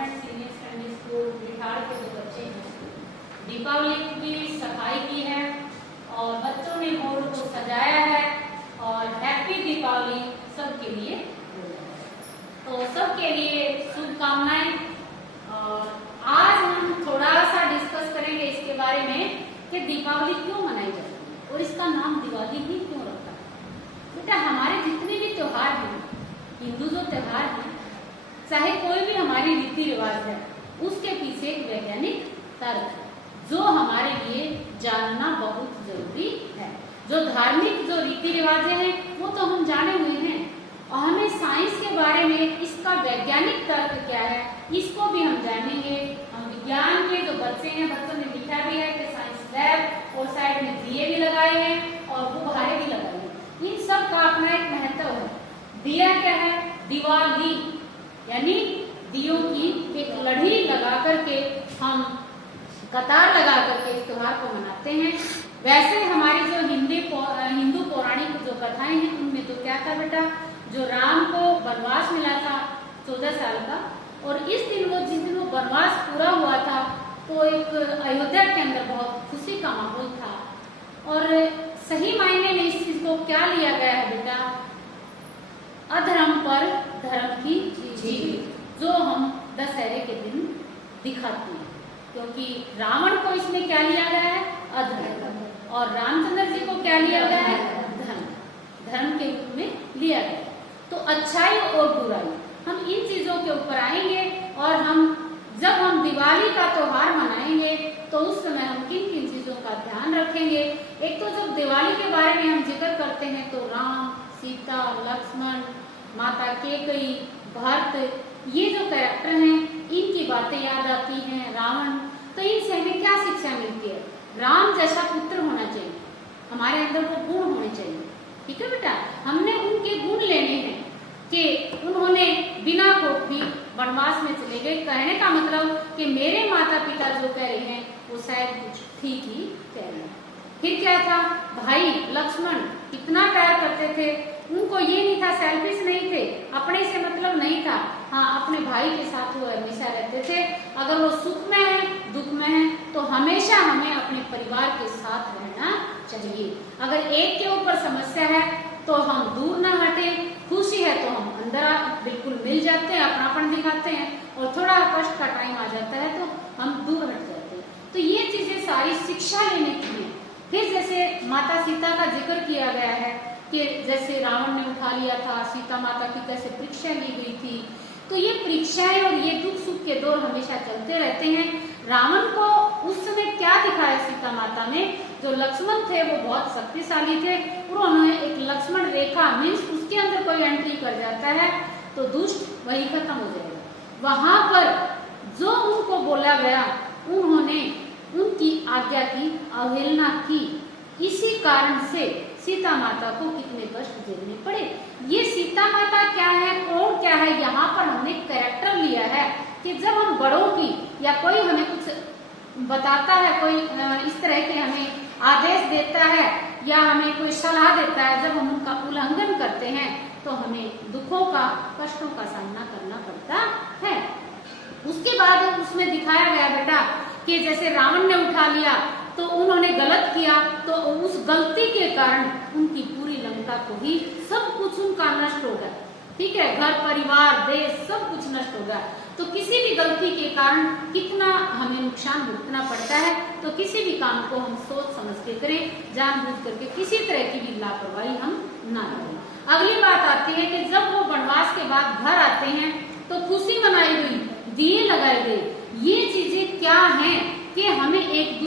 Government senior secondary school Bihar के जो बच्चे हैं, दीपावली की सफाई की है और बच्चों ने बोर्ड को सजाया है और हैप्पी दीपावली सबके लिए। तो सबके लिए शुभकामनाएं। और आज हम थोड़ा सा डिस्कस करेंगे इसके बारे में कि दीपावली क्यों मनाई जाती है और इसका नाम दिवाली ही क्यों रखा है। बेटा, हमारे जितने भी त्योहार हैं, हिंदू जो त्योहार है, चाहे कोई भी हमारी रीति रिवाज है, उसके पीछे एक वैज्ञानिक तर्क है जो हमारे लिए जानना बहुत जरूरी है। जो धार्मिक जो रीति रिवाज हैं वो तो हम जाने हुए हैं और हमें साइंस के बारे में इसका वैज्ञानिक तर्क क्या है इसको भी हम जानेंगे। हम विज्ञान के जो बच्चे हैं, बच्चों ने लिखा भी है कि साइंस लैब और साइड में दिए भी लगाए हैं और गुब्बारे भी लगाए हैं। इन सब का अपना एक महत्व है। दिया क्या है? दिवाली यानी दियों की एक लड़ी लगा करके हम कतार लगा करके इस त्योहार को मनाते हैं। वैसे हमारी जो हिंदू पौराणिक जो कथाएं हैं उनमें तो क्या था बेटा, जो राम को वनवास मिला था 14 साल का, और इस दिन जिस दिन वो वनवास पूरा हुआ था तो एक अयोध्या के अंदर बहुत खुशी का माहौल था। और सही मायने में इस चीज को क्या लिया गया है बेटा, अधर्म पर धर्म की जीत, जो हम दशहरे के दिन दिखाते हैं। क्योंकि रावण को इसमें क्या लिया गया है? अधर्म। और रामचंद्र जी को क्या लिया गया है? धर्म। धर्म के रूप में लिया गया। तो अच्छाई और बुराई, हम इन चीजों के ऊपर आएंगे। और जब हम दिवाली का त्योहार मनाएंगे तो उस समय हम किन किन चीजों का ध्यान रखेंगे। एक तो जब दिवाली के बारे में हम जिक्र करते हैं तो राम, सीता, लक्ष्मण, माता केकई, भरत, ये जो कैरेक्टर हैं इनकी बातें याद आती हैं। रावण, तो इनसे हमें क्या शिक्षा मिलती है? राम जैसा पुत्र होना चाहिए, हमारे अंदर वो गुण होने चाहिए। ठीक है बेटा, हमने उनके गुण लेने हैं कि उन्होंने बिना कोप भी वनवास में चले गए। कहने का मतलब कि मेरे माता पिता जो कह रहे हैं वो शायद कुछ ठीक ही कह रहे हैं। फिर क्या था, भाई लक्ष्मण कितना प्यार करते थे, उनको ये नहीं था, सेल्फिश नहीं थे, अपने से मतलब नहीं था। हाँ, अपने भाई के साथ वो हमेशा रहते थे। अगर वो सुख में है, दुख में है, तो हमेशा हमें अपने परिवार के साथ रहना चाहिए। अगर एक के ऊपर समस्या है तो हम दूर ना हटे, खुशी है तो हम अंदर बिल्कुल मिल जाते हैं, अपनापन दिखाते हैं, और थोड़ा कष्ट का टाइम आ जाता है तो हम दूर हट जाते हैं। तो ये चीजें सारी शिक्षा लेने की है। फिर जैसे माता सीता का जिक्र किया गया है कि जैसे रावण ने उठा लिया था, सीता माता की कैसे परीक्षा ली गई थी। तो ये परीक्षाएं और ये दुख सुख के दौर हमेशा चलते रहते हैं। रावण को उस समय क्या दिखाया सीता माता ने, जो लक्ष्मण थे वो बहुत शक्तिशाली थे, उन्होंने एक लक्ष्मण रेखा मीन्स उसके अंदर कोई एंट्री कर जाता है तो दुष्ट वही खत्म हो जाएगा। वहां पर जो उनको बोला गया उन्होंने उनकी आज्ञा की अवहेलना की। इसी कारण से सीता माता को कितने कष्ट झेलने पड़े। ये सीता माता क्या है, कौन क्या है, यहाँ पर हमने कैरेक्टर लिया है कि जब हम बड़ों की या कोई हमें कुछ बताता है, कोई इस तरह के हमें आदेश देता है या हमें कोई सलाह देता है, जब हम उनका उल्लंघन करते हैं तो हमें दुखों का, कष्टों का सामना करना पड़ता है। उसके बाद उसमें दिखाया गया बेटा कि जैसे रावण ने उठा लिया तो उन्होंने गलत किया, तो उस गलती के कारण उनकी पूरी लंका को ही सब कुछ उनका नष्ट हो गया। ठीक है, घर परिवार देश सब कुछ नष्ट हो गया। तो किसी भी गलती के कारण कितना हमें नुकसान भुगतना पड़ता है। तो किसी भी काम को हम सोच समझ के करें, जानबूझ करके किसी तरह की भी लापरवाही हम ना करें। अगली बात आती है कि जब वो वनवास के बाद घर आते हैं तो खुशी मनाई गई, दिए लगाए गए। ये चीजें क्या हैं कि हमें एक